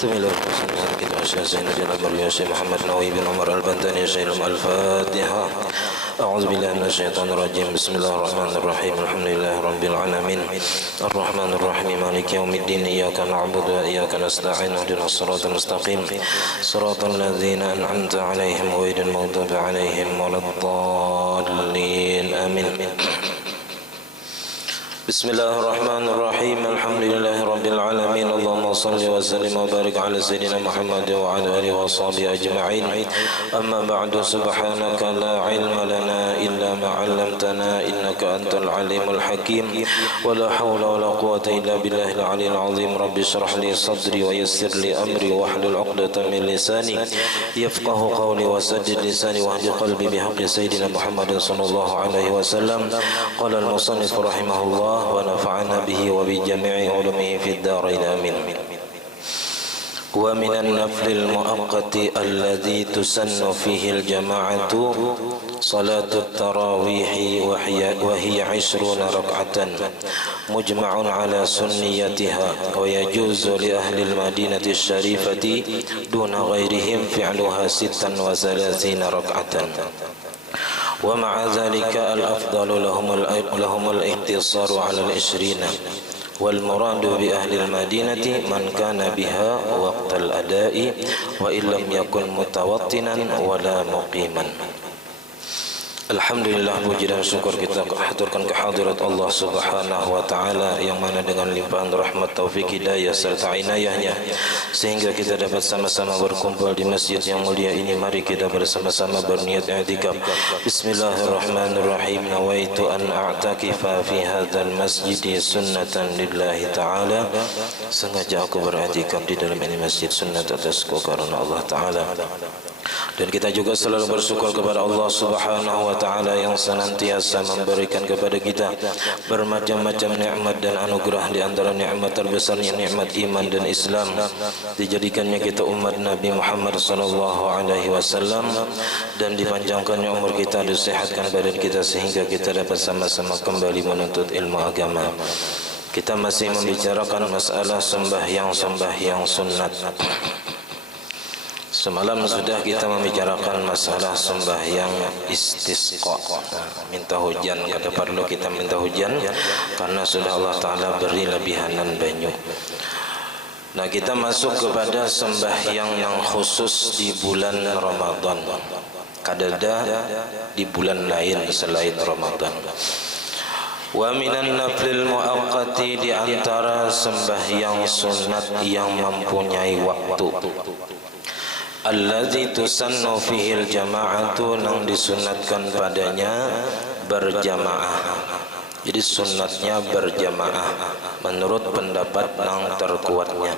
تميل كده عشان سيدنا جل الشيخ محمد نووي بن عمر البنتاني شيخ الفاتحة. أعوذ بالله من الشيطان الرجيم. بسم الله الرحمن الرحيم. الحمد لله رب العالمين الرحمن الرحيم مالك يوم الدين. إياك نعبد وإياك نستعين اهدنا الصراط المستقيم صراط الذين أنعمت عليهم غير المغضوب عليهم ولا الضالين آمين. بسم الله الرحمن الرحيم. الحمد لله رب العالمين. اللهم صل وسلم وبارك على سيدنا محمد وعلى آله وصحبه أجمعين. أما بعد سبحانك لا علم لنا إلا ما علمتنا إنك أنت العليم الحكيم ولا حول ولا قوة إلا بالله العلي العظيم. رب اشرح لي صدري ويسر لي أمري واحلل عقدة من لساني يفقه قولي وسدد لساني واهد قلبي بحق سيدنا محمد صلى الله عليه وسلم. قال المصنف رحمه الله ونفعنا به وبجميع علومه في الدارين آمين. ومن النفل المؤقت الذي تسن فيه الجماعة صلاة التراويح وهي 20 ركعة مجمع على سنيتها، ويجوز لأهل المدينة الشريفة دون غيرهم فعلها 36 ركعة. ومع ذلك الأفضل لهم الاقتصار على 20. والمراد بأهل المدينة من كان بها وقت الأداء وإن لم يكن متوطنا ولا مقيما. Alhamdulillah, puji dan syukur kita haturkan kehadirat Allah Subhanahu wa taala yang mana dengan limpahan rahmat, taufik, hidayah serta inayahnya sehingga kita dapat sama-sama berkumpul di masjid yang mulia ini. Mari kita bersama-sama berniat i'tikaf. Bismillahirrahmanirrahim. Nawaitu an a'takifa fi hadzal masjid sunnatan lillahi taala. Sengaja aku beriktikaf di dalam ini masjid sunnat atasku karena Allah taala. Dan kita juga selalu bersyukur kepada Allah Subhanahu wa taala yang senantiasa memberikan kepada kita bermacam-macam nikmat dan anugerah. Di antara nikmat terbesarnya nikmat iman dan Islam, dijadikannya kita umat Nabi Muhammad sallallahu alaihi wasallam, dan dipanjangkannya umur kita, disehatkan badan kita sehingga kita dapat sama-sama kembali menuntut ilmu agama. Kita masih membicarakan masalah sembahyang sunat. Semalam sudah kita membicarakan masalah sembahyang istisqa, minta hujan. Kada perlu kita minta hujan karena sudah Allah Ta'ala beri lebihanan banyu. Nah, kita masuk kepada sembahyang yang khusus di bulan Ramadan. Kadada di bulan lain selain Ramadan. Wa minan naflil muaqqati, di antara sembahyang sunat yang mempunyai waktu. Allazi tusannu fihil jama'atu, nang disunatkan padanya berjamaah. Jadi sunatnya berjamaah menurut pendapat yang terkuatnya,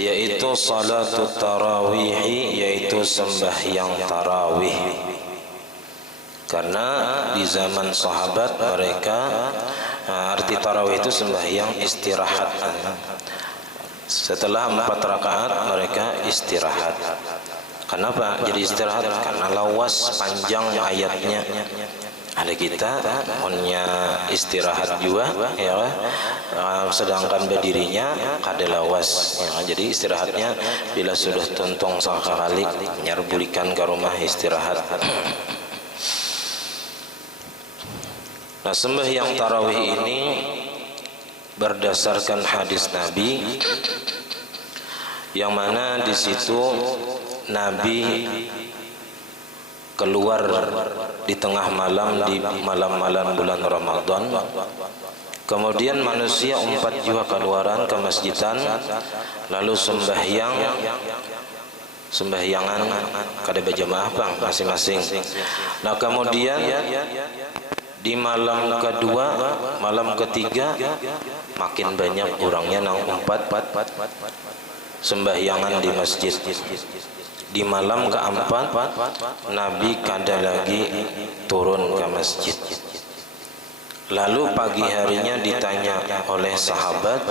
yaitu salatu tarawih, yaitu sembahyang tarawih. Karena di zaman sahabat mereka arti tarawih itu sembahyang istirahat. Setelah 4 rakaat mereka istirahat. Kenapa jadi istirahat? Karena lawas panjang ayatnya. Ada kita punya istirahat juga ya, sedangkan berdirinya kada lawas ya. Jadi istirahatnya bila sudah tuntung sekali nyarbulikan ke rumah istirahat. Nah, sembahyang tarawih ini berdasarkan hadis Nabi yang mana di situ Nabi keluar di tengah malam, di malam-malam bulan Ramadan. Kemudian manusia 4 jiwa keluaran ke masjidan, lalu sembahyangan kada berjamaah bang masing-masing. Nah, kemudian di malam kedua, malam ketiga makin banyak orangnya nang 4 sembahyangan di masjid. Di malam keempat Nabi kada lagi turun ke masjid. Lalu pagi harinya ditanya oleh sahabat,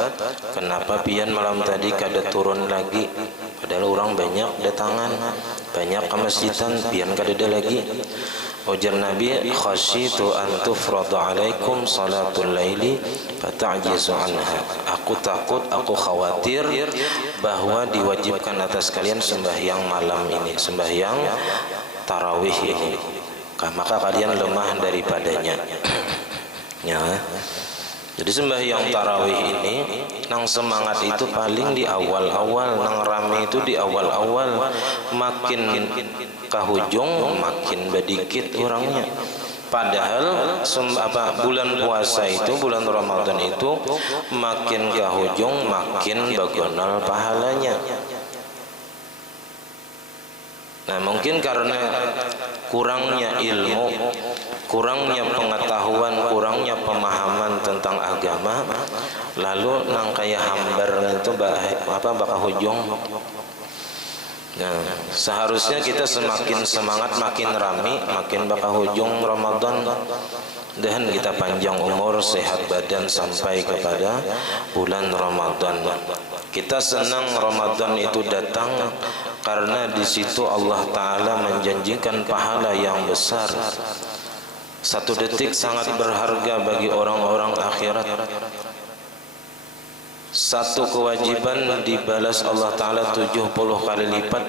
kenapa pian malam tadi kada turun lagi? Padahal orang banyak datangan, banyak ke masjidan, pian kada ada lagi. Ujar Nabi, khasyitu an tufradu alaikum salatul laili fata'jizu anha. Aku takut, aku khawatir bahwa diwajibkan atas kalian sembahyang malam ini, sembahyang tarawih ini, maka kalian lemah daripadanya. Ya. Jadi sembahyang tarawih ini nang semangat itu paling di awal-awal, nang rame itu di awal-awal, makin kahujung makin sedikit orangnya. Padahal bulan puasa itu, bulan Ramadan itu makin kahujung makin bagonal pahalanya. Nah, mungkin karena kurangnya ilmu, kurangnya pengetahuan, kurangnya pemahaman tentang agama, lalu nang kayak hambar itu bakal hujung. Nah, seharusnya kita semakin semangat, makin rami, makin bakal hujung Ramadan, dan kita panjang umur, sehat badan sampai kepada bulan Ramadan. Kita senang Ramadan itu datang karena di situ Allah Ta'ala menjanjikan pahala yang besar. Satu detik sangat berharga bagi orang-orang akhirat. Satu kewajiban dibalas Allah Ta'ala 70 kali lipat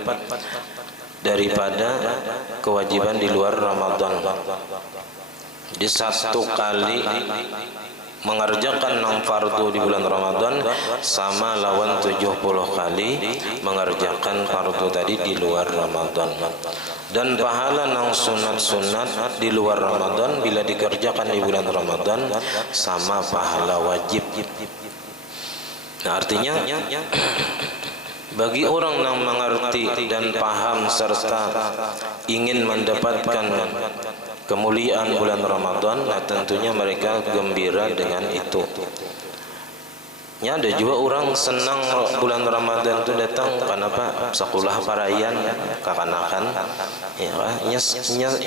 daripada kewajiban di luar Ramadan. Di satu kali mengerjakan nang fardu di bulan Ramadan sama lawan 70 kali mengerjakan fardu tadi di luar Ramadan. Dan pahala nang sunat-sunat di luar Ramadan bila dikerjakan di bulan Ramadan sama pahala wajib. Nah, artinya bagi orang yang mengerti dan paham serta ingin mendapatkan kemuliaan bulan Ramadan, nah tentunya mereka gembira dengan itu. Ya, ada juga orang senang bulan Ramadan itu datang karena apa? Sekolah parayan kakanakan.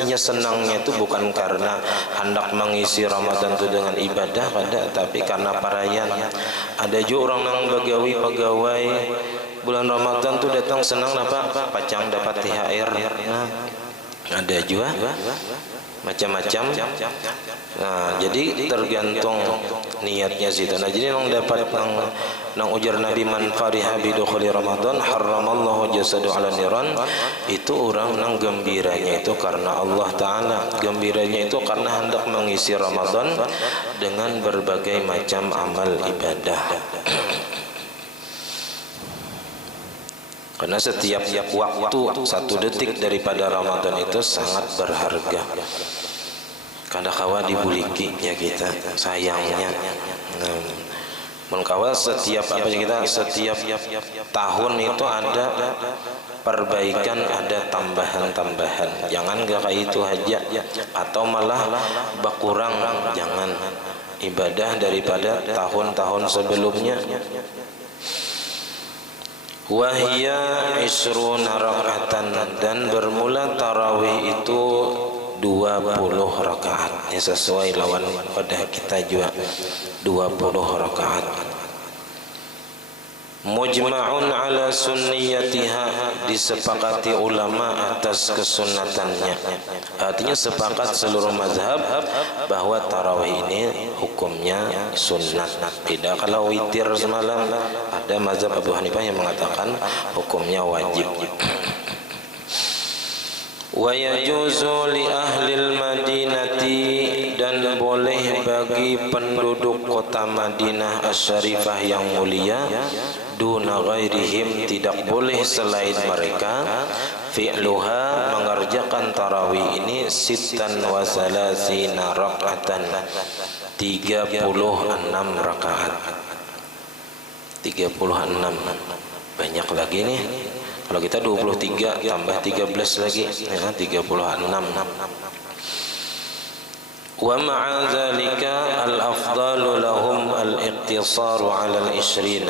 Ya, senangnya itu bukan karena hendak mengisi Ramadan itu dengan ibadah, tapi karena parayan. Ada juga orang yang pegawai bulan Ramadan itu datang senang apa? Pacang dapat THR. Nah, ada juga macam-macam. Nah, jadi tergantung niatnya situ. Nah, jadi nang dapat nang ujar Nabi, man fariha bi dukhuli Ramadan harramallahu jasadu ala niran, itu orang nang gembiranya itu karena Allah Ta'ala, gembiranya itu karena hendak mengisi Ramadan dengan berbagai macam amal ibadah. Karena setiap waktu, satu detik daripada Ramadan itu sangat berharga. Kada kawa dibuliki ya kita, sayangnya. Mengkawa setiap tahun itu ada perbaikan, ada tambahan-tambahan. Jangan kayak itu aja, atau malah berkurang. Jangan ibadah daripada tahun-tahun sebelumnya. Wahya isruna raka'atan, dan bermula tarawih itu 20 rakaat. Ya, sesuai lawan pada kita juga 20 rakaat. Mujma'un ala sunniyatiha, disepakati ulama atas kesunatannya. Artinya sepakat seluruh mazhab bahwa tarawih ini hukumnya sunnat. Tidak kalau witir semalam, ada mazhab Abu Hanifah yang mengatakan hukumnya wajib. Wa yajuzu li ahlil madinati, dan boleh bagi penduduk kota Madinah asy-Syarifah yang mulia, duna ghairihim, tidak boleh selain mereka, fi'luha, mengerjakan tarawih ini sittan wa salasina raka'atan, 36 rakaat. 36, banyak lagi nih. Kalau kita 23 tambah 13 lagi, ya, 36. Wa ma'a dzalika al-afdalu lahum al-iqtisaru 'ala al-20,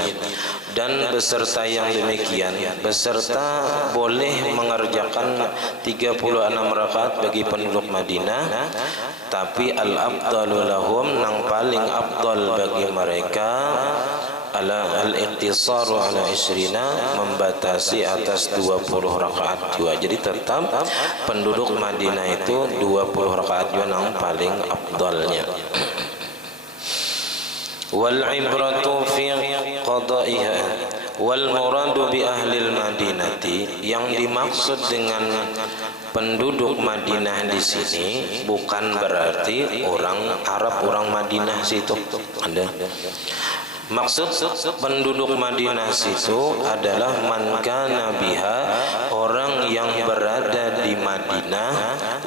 dan beserta yang demikian, beserta boleh mengerjakan 36 rakaat bagi penduduk Madinah, tapi al-afdalu lahum, yang paling afdal bagi mereka, al-iqtisaru ala isrina, membatasi atas 20 rakaat jua. Jadi tetap penduduk Madinah itu 20 rakaat jua yang paling afdalnya. Wal ibratu fi qada'iha wal muradu bi ahlil madinati, yang dimaksud dengan penduduk Madinah di sini bukan berarti orang Arab, orang Madinah situ. Ada maksud penduduk Madinah situ adalah man kana biha, orang yang berada di Madinah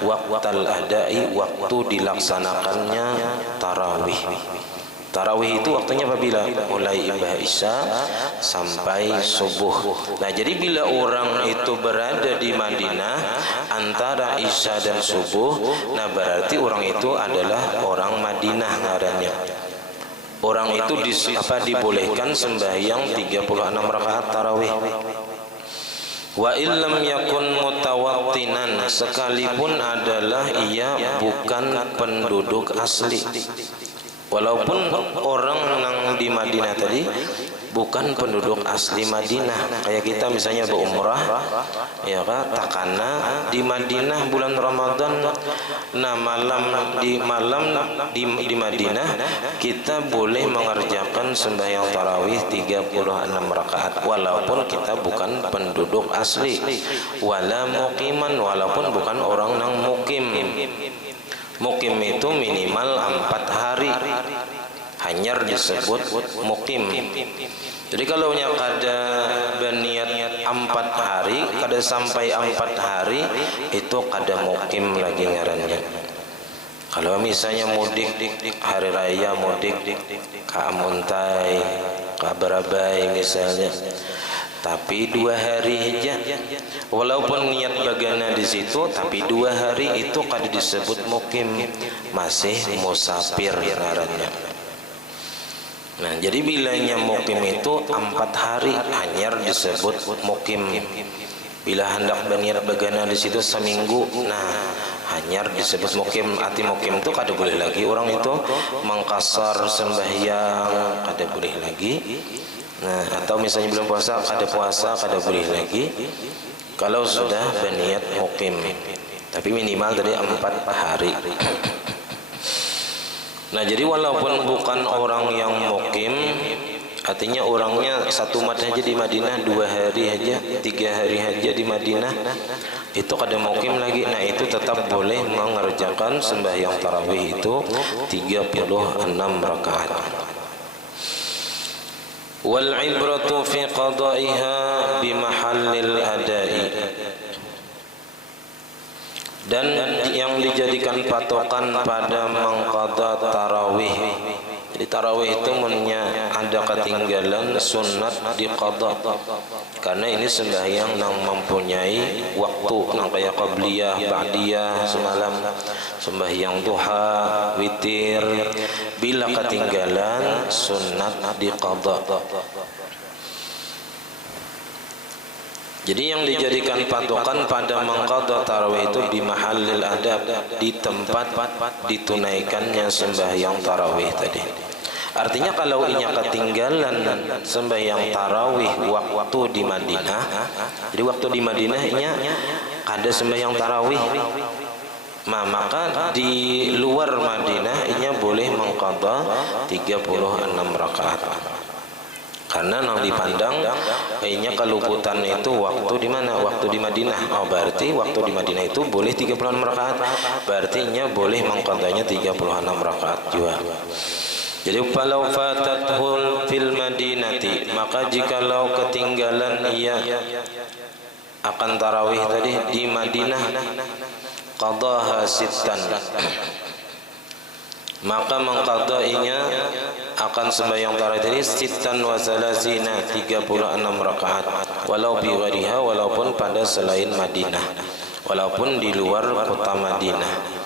waqtal adai, waktu dilaksanakannya tarawih. Tarawih itu waktunya apabila mulai ibadah Isya sampai subuh. Nah, jadi bila orang itu berada di Madinah antara Isya dan subuh, nah berarti orang itu adalah orang Madinah ngarannya. Orang itu dibolehkan sembahyang 36 rakaat tarawih. Wa illam yakun mutawattinan, sekalipun adalah ia bukan penduduk asli. Walaupun orang yang di Madinah tadi bukan penduduk asli Madinah, kayak kita misalnya berumrah ya kan, takana di Madinah bulan Ramadan, nah di Madinah kita boleh mengerjakan sembahyang tarawih 36 rakaat walaupun kita bukan penduduk asli, wala muqiman, walaupun bukan orang yang mukim. Mukim itu minimal 4 hari, hanyar disebut mukim. Jadi kalau kada berniat 4 hari, kada sampai 4 hari, itu kada mukim lagi ngarannya. Kalau misalnya mudik hari raya, mudik ke Amuntai, ke Barabai misalnya, tapi 2 hari aja, walaupun niat bagana di situ, tapi 2 hari itu kada disebut mukim, masih musafir ngarannya. Nah, jadi bilanya mukim itu 4 hari, hanyar disebut mukim. Bila hendak berniat bagana di situ seminggu, nah hanyar disebut mukim. Arti mukim itu kada boleh lagi orang itu mengkasar sembahyang, kada boleh lagi. Nah, atau misalnya belum puasa, kada boleh lagi kalau sudah berniat mukim. Tapi minimal tadi 4 hari. Nah, jadi walaupun bukan orang yang mukim, artinya orangnya satu mat aja di Madinah, 2 hari aja, 3 hari aja di Madinah, itu kada mukim lagi. Nah, itu tetap boleh mengerjakan sembahyang tarawih itu 36 rakaat. Wal ibratu fi qada'iha bi mahallil adai, dan yang dijadikan patokan pada mengqada tarawih. Jadi tarawih itu ada ketinggalan sunat diqada, karena ini sembahyang yang mempunyai waktu, yang kayak qabliyah, ba'diyah semalam, sembahyang duha, witir, bila ketinggalan sunat diqada. Jadi yang dijadikan patokan pada mengqada tarawih itu di mahallil adab, di tempat ditunaikannya sembahyang tarawih tadi. Artinya kalau inya ketinggalan sembahyang tarawih waktu di Madinah, jadi waktu di Madinah inya ada sembahyang tarawih, maka di luar Madinah inya boleh mengqada 36 rakaat. Karena yang dipandang kayaknya keluputan itu waktu di mana? Waktu di Madinah. Oh, berarti waktu di Madinah itu boleh 36 rakaat. Berarti nya boleh mengqadanya 36 rakaat juga. Jadi kalau fatathul fil madinati, maka jikalau ketinggalan ia akan tarawih tadi di Madinah, qadaha sittan, maka mengqadainya akan sembahyang tarawih tadi sittan wa salasina, 36 rakaat, walau bi ghariha, walaupun pada selain Madinah, walaupun di luar kota Madinah,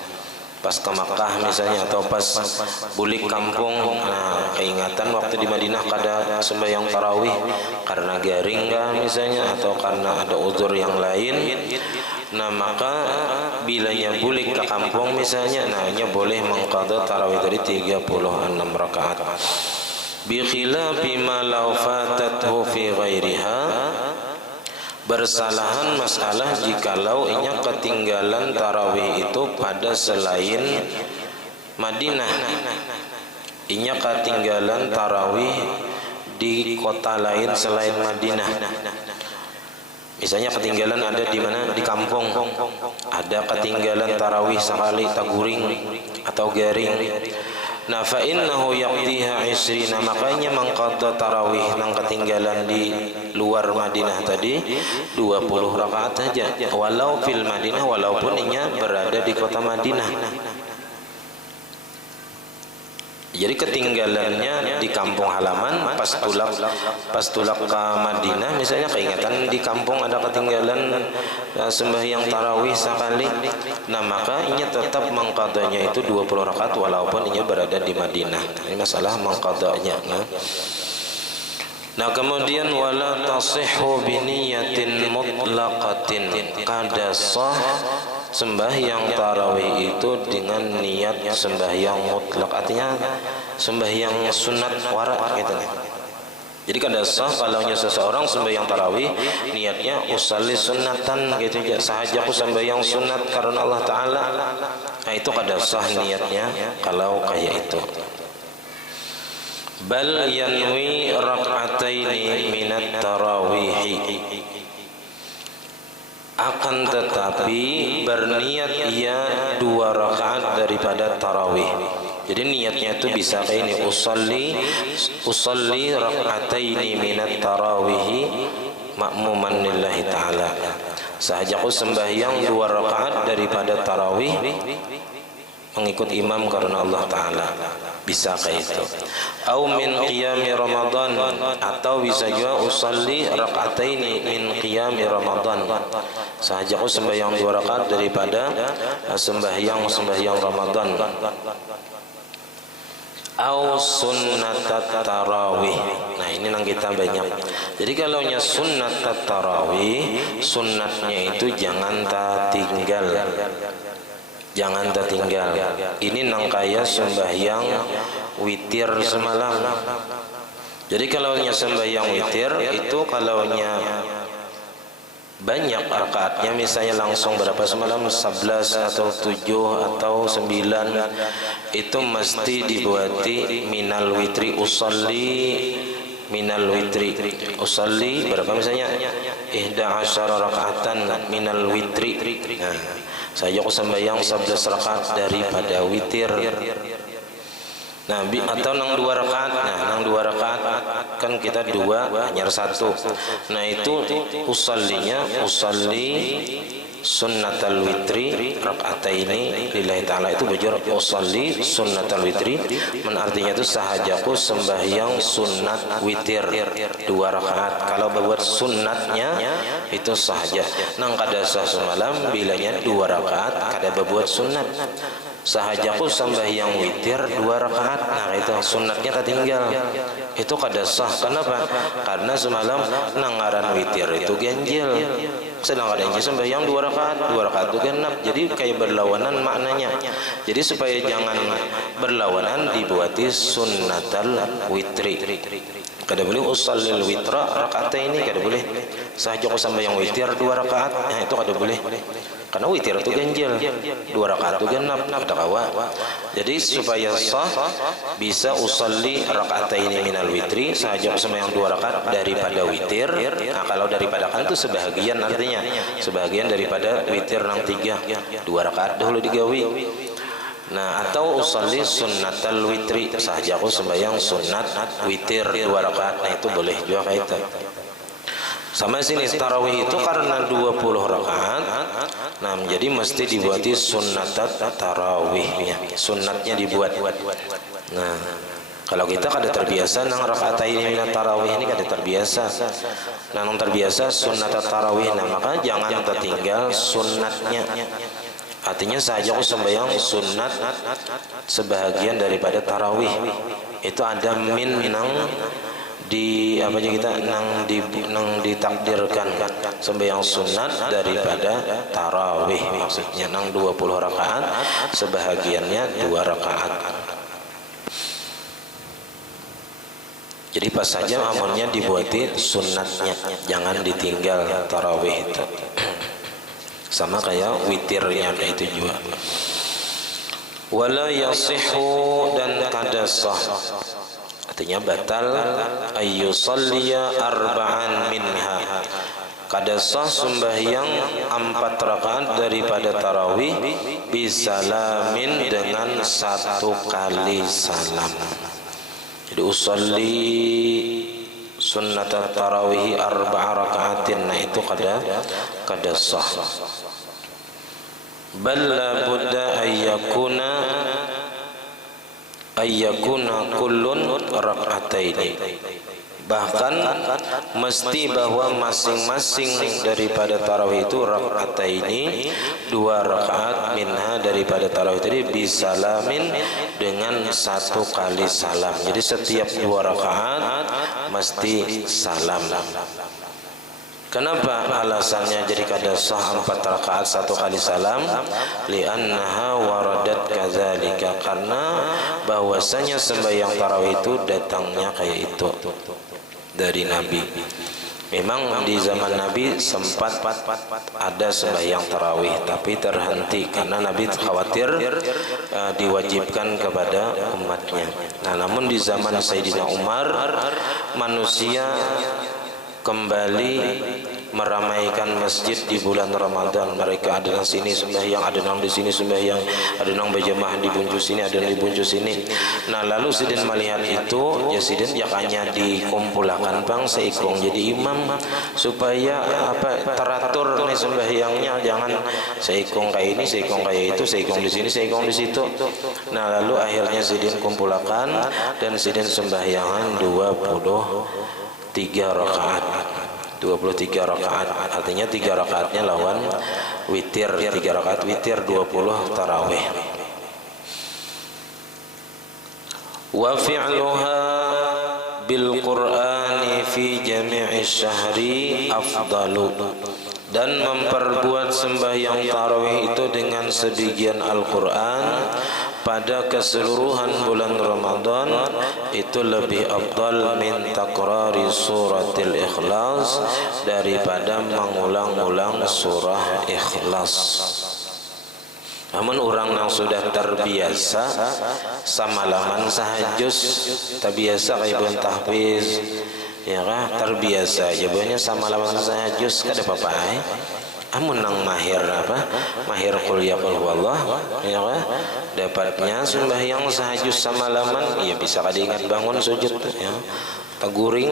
pas ke Makkah misalnya, atau pas bulik kampung. Nah, keingatan waktu di Madinah kada sembahyang tarawih karena garing misalnya, atau karena ada uzur yang lain, nah maka bilanya bulik ke kampung misalnya, nah nya boleh mengqada tarawih dari 36 rakaat. bi khilafi ma law fatathu fi ghairiha, bersalahan masalah jikalau inya ketinggalan tarawih itu pada selain Madinah, inya ketinggalan tarawih di kota lain selain Madinah. Misalnya ketinggalan ada di mana? Di kampung. Ada ketinggalan tarawih sekali Taguring atau Garing. Nah, fa innahu yaqdiha 20, makanya mengqadha tarawih nang ketinggalan di luar Madinah tadi 20 rakaat saja. Walau fil Madinah, walaupun inya berada di kota Madinah. Jadi ketinggalannya di kampung halaman, pas tulak ke Madinah, misalnya keingatan di kampung ada ketinggalan sembahyang tarawih sekali, nah maka inya tetap mengqadanya itu 20 rakaat walaupun inya berada di Madinah. Ini masalah mengqadanya. Nah kemudian wala tasihhu bi niyatin mutlaqatin, kada sah sembahyang tarawih itu dengan niat sembahyang mutlak, artinya sembahyang sunat wara gitu nih. Jadi kada sah kalau seseorang sembahyang tarawih niatnya usalli sunnatan gitu aja, sahaja aku sembahyang sunat karena Allah Taala. Nah itu kada sah niatnya kalau kayak itu. Bal yanwi rak'ataini minat tarawihi, akan tetapi berniat ia 2 rakaat daripada tarawih. Jadi niatnya itu bisa kayak ini, usalli rak'ataini minat tarawihi ma'muman lillahi ta'ala, sahaja aku sembahyang 2 rakaat daripada tarawih mengikut imam karena Allah Ta'ala, bisa kayak itu. Au min qiyami Ramadan, atau bisa juga usalli rak'ataini min qiyami Ramadan, sahaja aku sembahyang 2 rakaat daripada sembahyang Ramadan. Au sunnatat tarawih. Nah ini yang kita banyak. Jadi kalau nya sunnat tarawih, sunnatnya itu jangan tinggal. Jangan tertinggal. Ini nang kaya sembahyang witir semalam. Jadi kalau nya sembahyang witir itu kalau nya banyak rakaatnya, misalnya langsung berapa semalam, 11 atau 7 atau 9, itu mesti dibuati minal witri, usalli minal witri, usalli berapa misalnya 11 rakaatan minal witri. Nah, saya aku sembahyang 11 rakaat daripada witir. Nah, atau nang 2 rakaat. Nah, nang 2 rakaat kan kita 2 hanya 1. Nah, itu usalli sunnatal witri rak'ataini lillahi ta'ala, itu bujur usalli sunnatal witri, artinya itu sahajaku sembahyang sunat witir 2 rakaat. Kalau berbuat sunnatnya itu sahaja. Nang kada sah semalam bilanya 2 rakaat kada berbuat sunat, sahajaku sembahyang witir 2 rakaat. Nah itu sunatnya tertinggal, itu kada sah. Kenapa? Karena semalam nangaran witir itu ganjil, sedangkan ganjil sembahyang 2 rakaat itu genap. Jadi kayak berlawanan maknanya. Jadi supaya jangan berlawanan dibuati sunnatal witri. Kada boleh usallil witra raka'ataini, kada boleh. Sahajaku sembahyang witir 2 rakaat. Nah itu kada boleh. Karena witir itu ganjil, 2 rakaat itu genap, kada kawa. Jadi supaya sah bisa usalli raka'ataini minal witri, sahaja sembahyang 2 rakaat daripada witir. Nah kalau daripada kan itu sebahagian, artinya sebahagian daripada witir nang 3, 2 rakaat dahulu digawi. Nah atau usalli sunnatal witri, sahaja aku sembahyang sunat witir 2 rakaat. Nah itu boleh juga kayak itu. Sama sini tarawih itu karena 20 rakaat. Nah menjadi mesti dibuati sunnatat tarawihnya, sunatnya dibuat. Nah kalau kita kada terbiasa nang raka'ataini minat tarawih ini kada terbiasa. Nah nang terbiasa sunnatat tarawih, nah maka jangan tertinggal sunatnya. Artinya saja aku sembahyang sunat sebahagian daripada tarawih. Itu ada min nang di apa aja kita nang ditakdirkan sembahyang sunat daripada tarawih, maksudnya nang 20 rakaat sebahagiannya 2 rakaat. Jadi pas saja amalnya dibuati sunatnya, jangan ditinggal tarawih itu. Sama kayak witirnya itu juga. Wala yasihu, dan kada sah, artinya batal ayyusalliya arba'an minha, kada sah sembahyang 4 rakaat daripada tarawih bisalamin, dengan 1 kali salam. Jadi usolli sunnat tarawih 4 rakaatin, nah itu kada sah. Bal la budda ayyakuna kullun rak'ataini, bahkan mesti bahwa masing-masing daripada tarawih itu rak'ataini, 2 rakaat, minha daripada tarawih tadi, bisalamin, dengan 1 kali salam. Jadi setiap 2 rakaat mesti salam. Kenapa alasannya jadi kada sah 4 rakaat 1 kali salam? Li'annaha waradat kadzalika, karena bahwasanya sembahyang tarawih itu datangnya kayak itu dari Nabi. Memang di zaman Nabi sempat ada sembahyang tarawih, tapi terhenti karena Nabi khawatir diwajibkan kepada umatnya. Nah, namun di zaman Sayyidina Umar, manusia kembali meramaikan masjid di bulan Ramadan. Mereka ada nang sini sembahyang, ada nang di sini sembahyang, ada nang berjemaah di buncu sini, ada nang di buncu sini. Nah, lalu sidin melihat itu, ya sidin yakanya dikumpulkan bang seikong jadi imam, supaya teratur nih sembahyangnya, jangan seikong kayak ini, seikong kayak itu, seikong di sini, seikong di situ. Nah, lalu akhirnya sidin kumpulkan dan sidin sembahyangan 23 rakaat. 23 rakaat, artinya 3 rakaatnya lawan witir, 3 rakaat witir, 20 tarawih. Wa fi'luha bil Qur'ani fi jami'i syahri afdalu, dan memperbuat sembahyang tarawih itu dengan sebagian Al-Quran pada keseluruhan bulan Ramadan itu lebih afdal min takrari suratil Ikhlas, daripada mengulang-ulang surah Ikhlas. Namun orang yang sudah terbiasa samalaman sahajus, terbiasa kayak bun tahfiz, ya kan, terbiasa aja banyak samalaman sahajus, kada apa-apa. Amun nang mahir mahir qul ya qul wallah, ya kan, dapatnya sembahyang sahajus samalaman, ya bisa kada ingat bangun sujud, ya, teguring.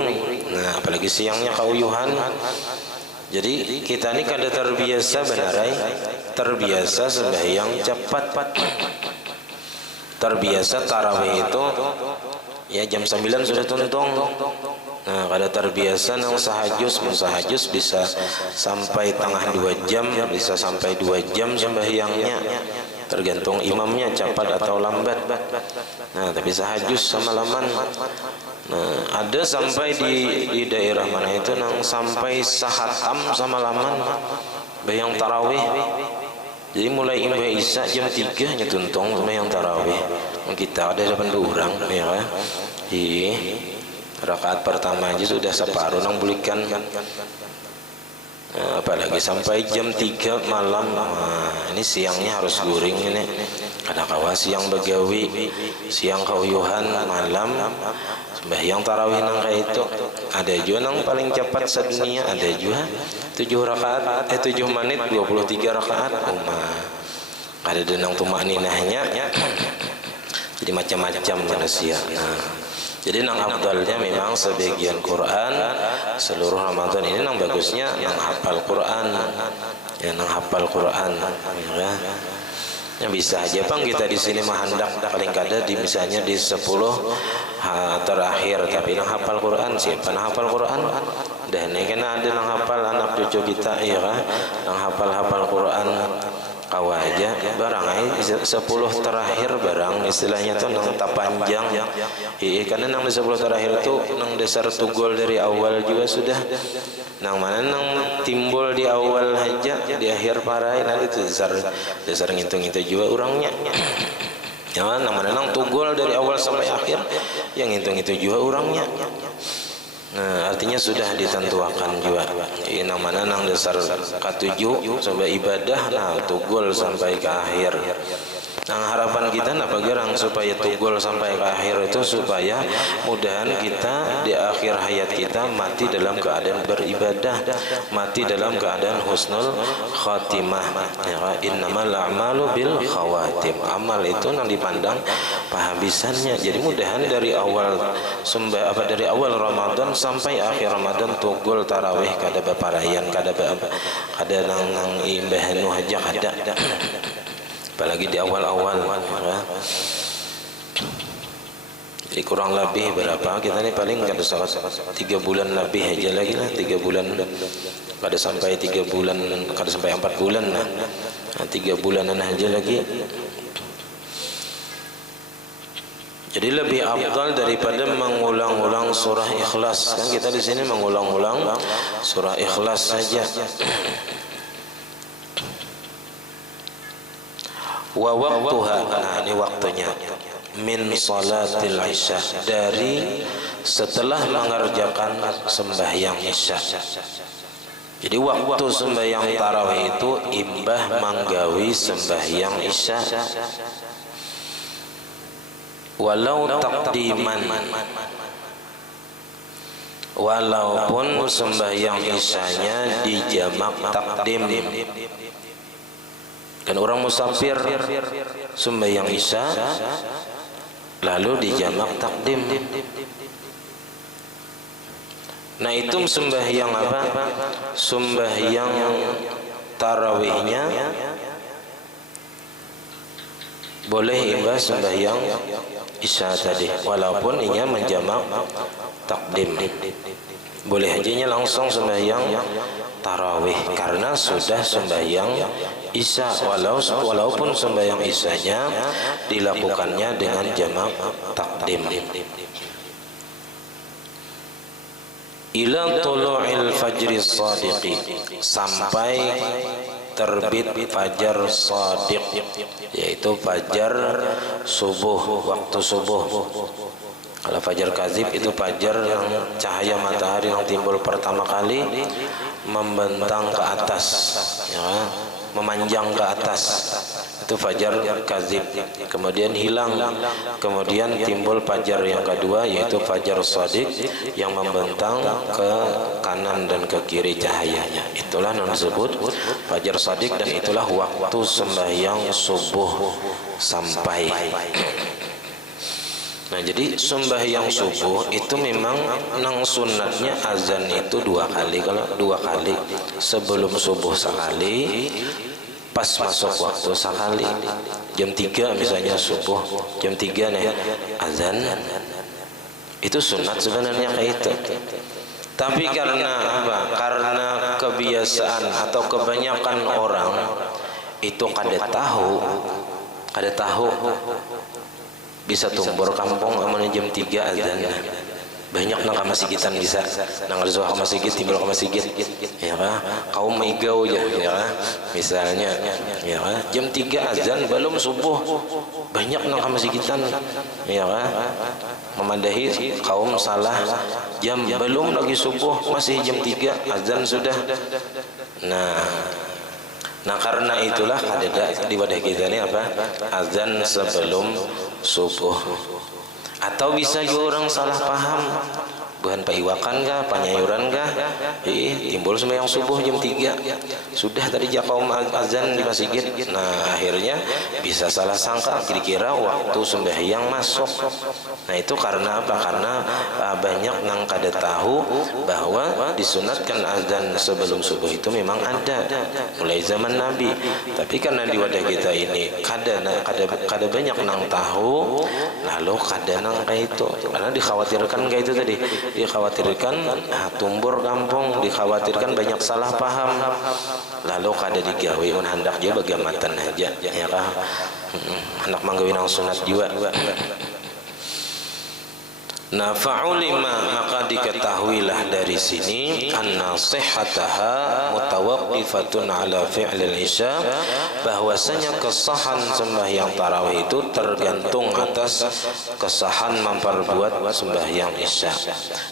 Nah, apalagi siangnya kauyuhan. Jadi kita ini kada terbiasa benarai, terbiasa sembahyang cepat, terbiasa tarawih itu ya jam 9 sudah tuntung. Nah, kada terbiasa nang sahajus, musahajus bisa sampai tengah 2 jam, bisa sampai 2 jam sembahyangnya, tergantung imamnya cepat atau lambat. Nah, tapi sahajus sama laman. Nah, ada sampai di daerah mana itu nang sampai sahatam sama laman bayang tarawih. Jadi mulai imba isya jam 3 nya tuntung bayang tarawih. Kita ada 8 orang ya kan. Di rakaat pertama aja sudah separuh nang bulikan. Apalagi sampai jam 3 malam. Nah, ini siangnya harus guring ini. Kada kawa siang begawi, siang kauyuhan, malam sembahyang tarawih nang kayak itu. Ada juga nang paling cepat sedunia, ada juga 7 rakaat 7 menit 23 rakaat. Ada denang tumakninahnya. Jadi macam-macam manusia. Nah, jadi nang afdalnya memang sebagian Quran seluruh Ramadan ini nang bagusnya nang hafal Quran, ya, nang hafal Quran, ya. Ya bisa aja bang kita di sini menghendak paling kada di misalnya di 10 terakhir, tapi nang hafal Quran, siapa nang hafal Quran? Dan ini kena ada nang hafal anak cucu kita, ya kan, nang hafal Quran. Kawa aja barang 10 terakhir barang istilahnya tuh nang tapanjang, karena nang di 10 terakhir tuh nang dasar tugol dari awal juga sudah, nang mana nang timbul di awal aja di akhir parai nanti itu dasar ngitung itu juga orangnya. Ya, nang tugol dari awal sampai akhir, yang itu juga orangnya. Nah, artinya sudah ditentukan juga. Nang mana nang dasar katujuh coba ibadah, nah tugol sampai ke akhir. Nah, harapan kita apa gerang supaya tugol sampai ke akhir itu supaya mudahan kita di akhir hayat kita mati dalam keadaan beribadah, mati dalam keadaan husnul khatimah. Ya, innamal a'malu bil khawatim. Amal itu yang dipandang penghabisannya. Jadi mudahan dari awal dari awal Ramadan sampai akhir Ramadan tugol tarawih kada baparayan kada nang imbah nu haja kada. Apalagi di awal-awal ya. Jadi kurang lebih berapa kita ini paling kada 3 bulan lebih aja lagi lah, 3 bulan kada sampai 3 bulan, kada sampai 4 bulan lah, 3 bulanan aja lagi. Jadi lebih afdal daripada mengulang-ulang surah Ikhlas. Kan kita di sini mengulang-ulang surah Ikhlas saja. Wa waqtuha, nah ini waktunya, min salatil isya, dari setelah mengerjakan sembahyang isya. Jadi waktu sembahyang tarawih itu imbah manggawi sembahyang isya, walau taqdiman, walaupun sembahyang isyanya dijamak takdim. Dan orang musafir sembahyang isya lalu dijamak takdim. Nah itu sembahyang apa? Sembahyang tarawihnya boleh imbah sembahyang isya tadi, walaupun inya menjamak takdim. Boleh aja langsung sembahyang tarawih karena sudah sembahyang isya, walaupun sembahyang isyanya dilakukannya dengan jamak takdim. Ila tulu'il fajri shadiqi, sampai terbit fajar shadiq, yaitu fajar subuh, waktu subuh. Kalau fajar kazib itu fajar yang cahaya matahari yang timbul pertama kali membentang ke atas, ya, memanjang ke atas, itu fajar kazib. Kemudian hilang, kemudian timbul fajar yang kedua yaitu fajar shadiq yang membentang ke kanan dan ke kiri cahayanya. Itulah yang disebut fajar shadiq, dan itulah waktu sembahyang subuh sampai. Nah jadi sembahyang subuh itu memang nang sunatnya azan itu 2 kali. Kalau 2 kali sebelum subuh sekali, pas masuk waktu sekali. Jam 3 misalnya subuh, jam 3 nih azan, itu sunat sebenarnya kayak itu. Tapi karena apa? Karena kebiasaan atau kebanyakan orang itu kada tahu bisa tumbur kampung aman jam 3 azan. Banyak nang ka masjidan bisa nang arzuh ka masjid timbul ka masjid, ya kan? Kaum igau ya kan? Misalnya ya kan? Jam 3 azan belum subuh. Banyak nang ka masjidan, ya kan? Memandahi kaum salah jam belum lagi subuh, masih jam 3 azan sudah. Nah karena itulah ada di wadah kita ini apa? Azan sebelum subuh. Atau bisa juga orang salah paham, bukan paiwakan kah, panyayuran kah, timbul sembahyang subuh jam 3 sudah tadi kaum azan di masjid. Nah akhirnya bisa salah sangka, kira-kira waktu sembahyang masuk. Nah itu karena apa? Karena banyak nang kada tahu bahwa disunatkan azan sebelum subuh itu memang ada mulai zaman Nabi. Tapi karena di wadah kita ini kada banyak nang tahu, lalu kada nang kayak itu, karena dikhawatirkan kayak itu tadi, dikhawatirkan tumbur kampung, dikhawatirkan banyak salah paham, lalu kada digawe un hendak dia bagamatan aja, ya kah? Hendak manggawi nang sunat juga. Nah, fa'ulima, maka diketahuilah dari sini anna sihhataha mutawaqqifatun ala fi'lil isya, bahwasanya kesahan sembahyang tarawih itu tergantung atas kesahan memperbuat sembahyang isya.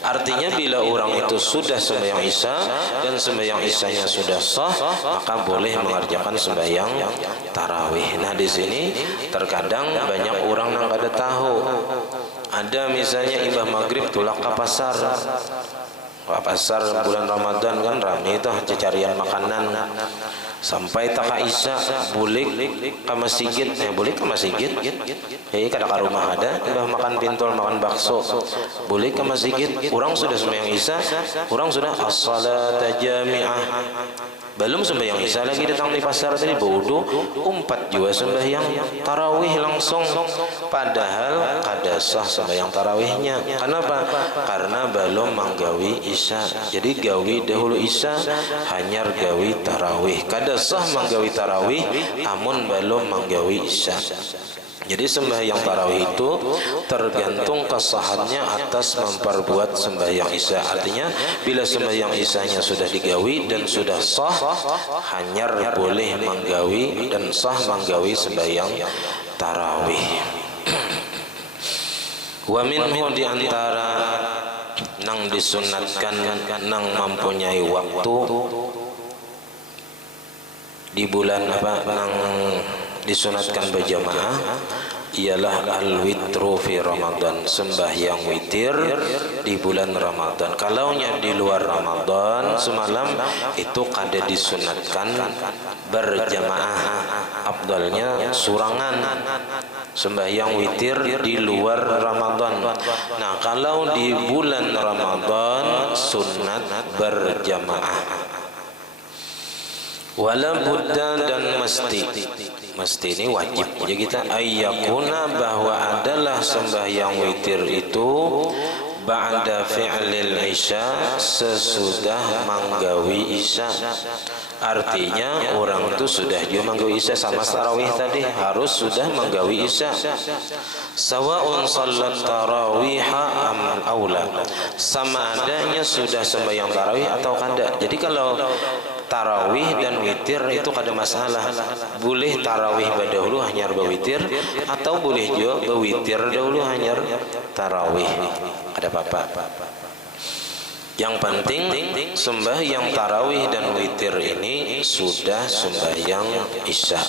Artinya bila orang itu sudah sembahyang isya dan sembahyang isyanya sudah sah, maka boleh mengerjakan sembahyang tarawih. Nah, di sini terkadang banyak orang yang kada tahu. Ada misalnya imbah maghrib tulak ke pasar bulan Ramadan kan ramai itu carian makanan, sampai tak isya bulik ke masjid, bulik ke masjid, kada ke rumah ada imbah makan pintol, makan bakso, bulik ke masjid, orang sudah sembahyang isya, orang sudah as-salat jami'ah, belum sembahyang isya lagi datang di pasar tadi bodoh umpat juga sembahyang tarawih langsung, padahal kada sah sembahyang tarawihnya. Kenapa? Karena belum menggawi isya. Jadi gawi dahulu isya, hanyar gawi tarawih. Kada sah menggawi tarawih amun belum menggawi isya. Jadi sembahyang tarawih itu tergantung kesahannya atas memperbuat sembahyang isya. Artinya bila sembahyang isyanya sudah digawi dan sudah sah, hanyar boleh menggawi dan sah menggawi sembahyang tarawih. Wa minhu, di antara nang disunatkan nang mempunyai waktu di bulan nang disunatkan berjamaah ialah al-witru fi Ramadan, sembahyang witir di bulan Ramadan. Kalaunya di luar Ramadan semalam itu kada disunatkan berjamaah, afdalnya surangan sembahyang witir di luar Ramadan. Nah, kalau di bulan Ramadan sunat berjamaah. Wala budda, dan mesti ini wajib jadi kita ayyakuna, bahwa adalah sembahyang witir itu ba'da fi'lil isya, sesudah manggawi isya. Artinya orang itu sudah dia manggawi isya, sama tarawih tadi harus sudah manggawi isya. Sawa'un salat tarawiha am aula, sama adanya sudah sembahyang tarawih atau kada. Jadi kalau tarawih dan witir itu kada masalah, boleh tarawih dahulu hanyar berwitir, atau boleh juga berwitir dahulu hanyar tarawih, ada apa-apa. Yang penting sembahyang tarawih dan witir ini sudah sembahyang isya.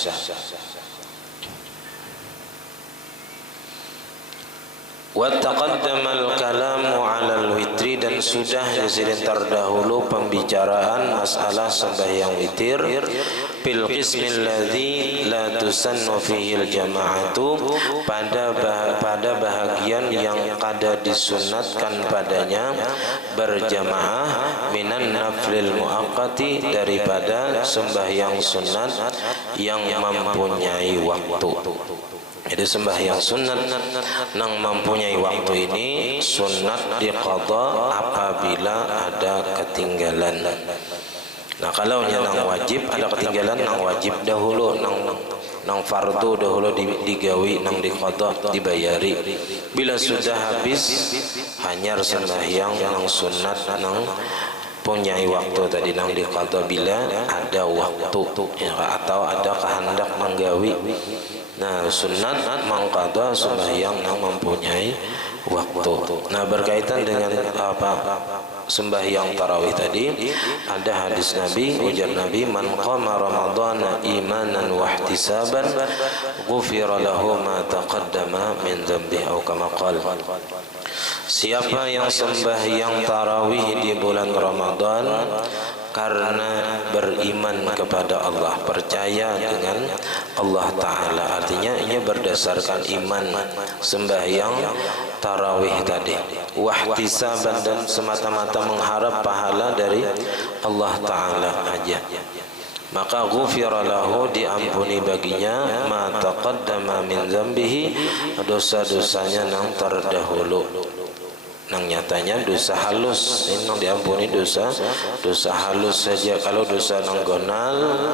Wa taqaddama al-kalamu 'ala al-witri, dan sudah disebut terdahulu pembicaraan masalah sembahyang witir bil qismi alladzi la tusannu fihi al-jama'atu, pada bahagian yang kada disunatkan padanya berjamaah, minan naflil muaqqati, daripada sembahyang sunat yang mempunyai waktu. Jadi sembahyang sunat nang mempunyai waktu ini sunat diqadha apabila ada ketinggalan. Nah, kalau nang wajib ada ketinggalan, nang wajib dahulu, nang fardu dahulu digawi, nang diqadha dibayari. Bila sudah habis hanyar sembahyang nang sunat nang punyai waktu tadi nang diqadha bila ada waktu ya, atau ada kehendak menggawi. Nah, sunat mangqadha sembahyang yang mempunyai waktu. Nah, berkaitan dengan apa sembahyang tarawih tadi, ada hadis Nabi, ujar Nabi, man qama ramadhana imanan wa ihtisaban ghufira lahu ma taqaddama min dhanbihi, atau kama qala. Siapa yang sembahyang tarawih di bulan Ramadan karena beriman kepada Allah, percaya dengan Allah Ta'ala, artinya ini berdasarkan iman sembahyang tarawih tadi, wahtisaban, dan semata-mata mengharap pahala dari Allah Ta'ala aja, maka ghufira lahu, diampuni baginya, ma taqaddama min dzambihi, dosa-dosanya nang terdahulu. Nang nyatanya dosa halus ini nang diampuni, dosa halus saja. Kalau dosa nang gonal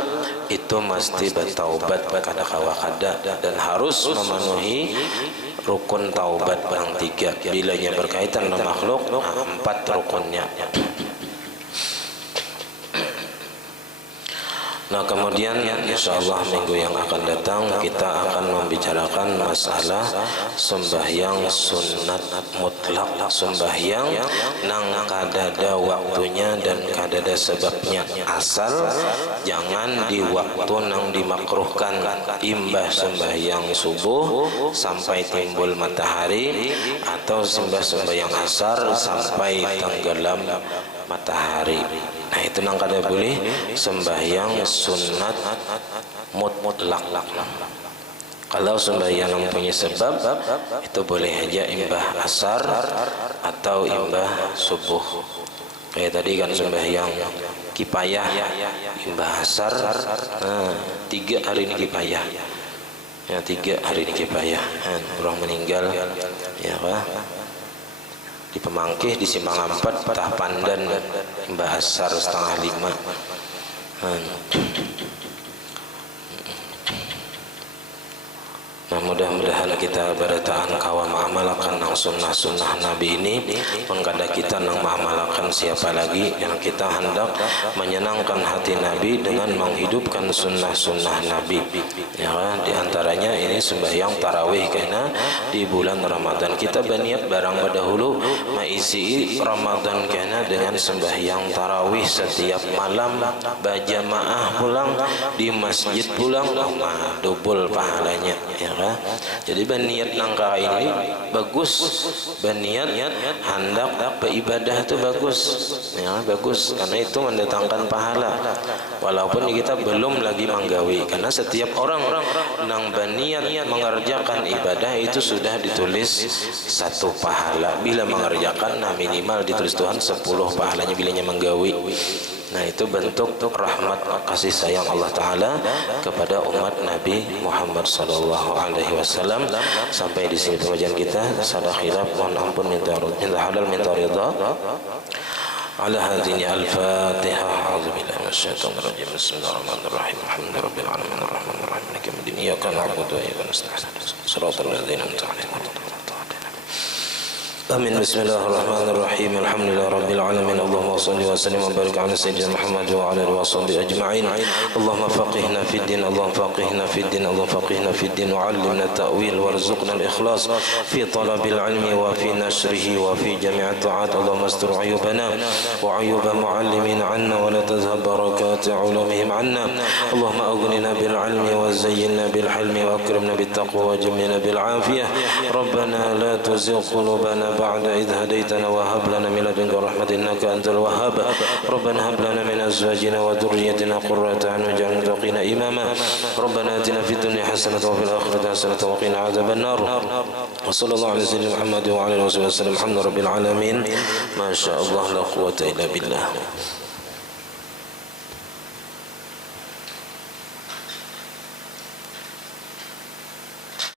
itu mesti bertaubat kada kawa kada dan harus memenuhi rukun taubat yang 3. Bilanya berkaitan dengan makhluk 4 rukunnya. Nah kemudian insyaallah minggu yang akan datang kita akan membicarakan masalah sembahyang sunat mutlak, sembahyang nang kadada waktunya dan kadada sebabnya, asal jangan di waktu nang dimakruhkan, imbah sembahyang subuh sampai timbul matahari atau sembahyang asar sampai tenggelam matahari. Nah itu nang kada boleh sembahyang sunat mutlak. Kalau sembahyang mempunyai sebab itu boleh aja imbah asar atau imbah subuh. Kayak tadi kan sembahyang kifayah imbah asar, 3 hari ini kifayah. Ya 3 hari ini kifayah. Orang meninggal ya Pak. Di Pemangkih di Simpang 4 Tah Pandan imbah asar 4:30. Nah mudah-mudahan kita berataan kawa mengamalkan nang sunnah-sunnah Nabi ini pun kada kita nang mengamalkan siapa lagi yang kita hendak menyenangkan hati Nabi dengan menghidupkan sunnah-sunnah Nabi ya kan? Di antaranya ini sembahyang tarawih karena di bulan Ramadan kita berniat barang dahulu mengisi Ramadan karena dengan sembahyang tarawih setiap malam berjamaah pulang di masjid pulang double pahalanya ya. Jadi berniat nangka ini bagus, berniat hendak beribadah itu bagus ya, bagus karena itu mendatangkan pahala walaupun kita belum lagi menggawi, karena setiap orang nang berniat mengerjakan ibadah itu sudah ditulis 1 pahala bila mengerjakan, nah minimal ditulis Tuhan 10 pahalanya bilanya menggawi. Nah itu bentuk rahmat kasih sayang Allah Ta'ala kepada umat Nabi Muhammad SAW. Sampai di sini pengajian kita. Sadah khilaf, mohon ampun, minta halal, minta ridha. Ala hadini al-Fatihah. A'udzubillahi minasyaitonir rajim. Bismillahirrahmanirrahim. Alhamdulillahirabbil alamin arrahmanir rahim maliki yaumiddin. Iyyaka na'budu wa iyyaka nasta'in. Shiratal ladzina an'amta 'alaihim. Amin. Bismillahirrahmanirrahim. Alhamdulillah rabbil alamin. Allahumma shalli wa sallim wa barik ala sayyidina Muhammad wa ala alihi wa sahbihi ajma'in. Allahumma faqihna fid din, Allahumma faqihna fid din, Allahumma faqihna fid din wa 'allimna ta'wil warzuqna al-ikhlas fi talabil ilmi wa fi nashrihi wa fi jami'at ta'at. Allahumma astur 'uyubana wa 'uyuba mu'allimina 'anna wa la tadhhab barakat 'ulumihim 'anna. Allahumma aghnina bil 'ilmi wa zayyinna bil hilmi wa akrimna bit taqwa wa jammilna bil 'afiyah. Rabbana la tuzigh qulubana بعد إذ هديتنا وهب لنا من لدنك رحمة إنك أنت الوهاب. ربنا هب لنا من أزواجنا وذريتنا قرة أعين واجعلنا للمتقين إماما. ربنا آتنا في الدنيا حسنة وفي الآخرة حسنة وقنا عذاب النار. وصلى الله على سيدنا محمد وعلى آله وصحبه وسلم. الحمد لله رب العالمين. ما شاء الله لا قوة إلا بالله.